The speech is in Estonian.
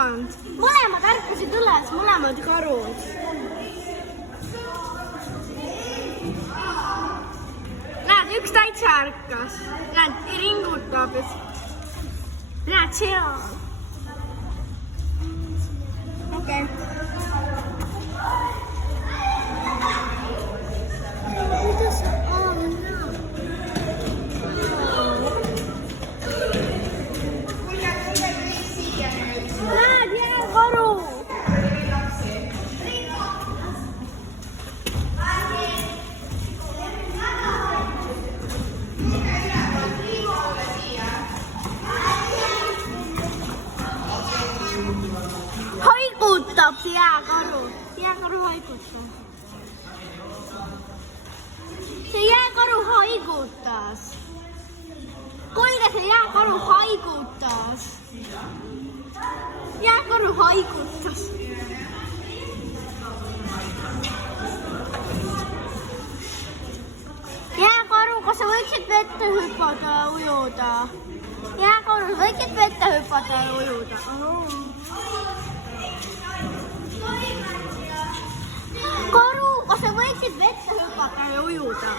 ärganud. Mõlemad ärkasid üles, mõlemad karud. Näed, üks täitsa ärkas. Näed, ringutab. Näed, seal. Okei. Kuidas näed, jääkaru! Haigutab see jääkaru. Jääkaru haigutab. See jääkaru haigutas. Kuulge, see jääkaru haigutas. Jääkaru haigutas. Jääkaru, kas sa võiksid vette hüpata ja ujuda? Jääkaru, võiksid vette hüpata ja ujuda? Karu, kas sa võiksid vette hüpata ja ujuda?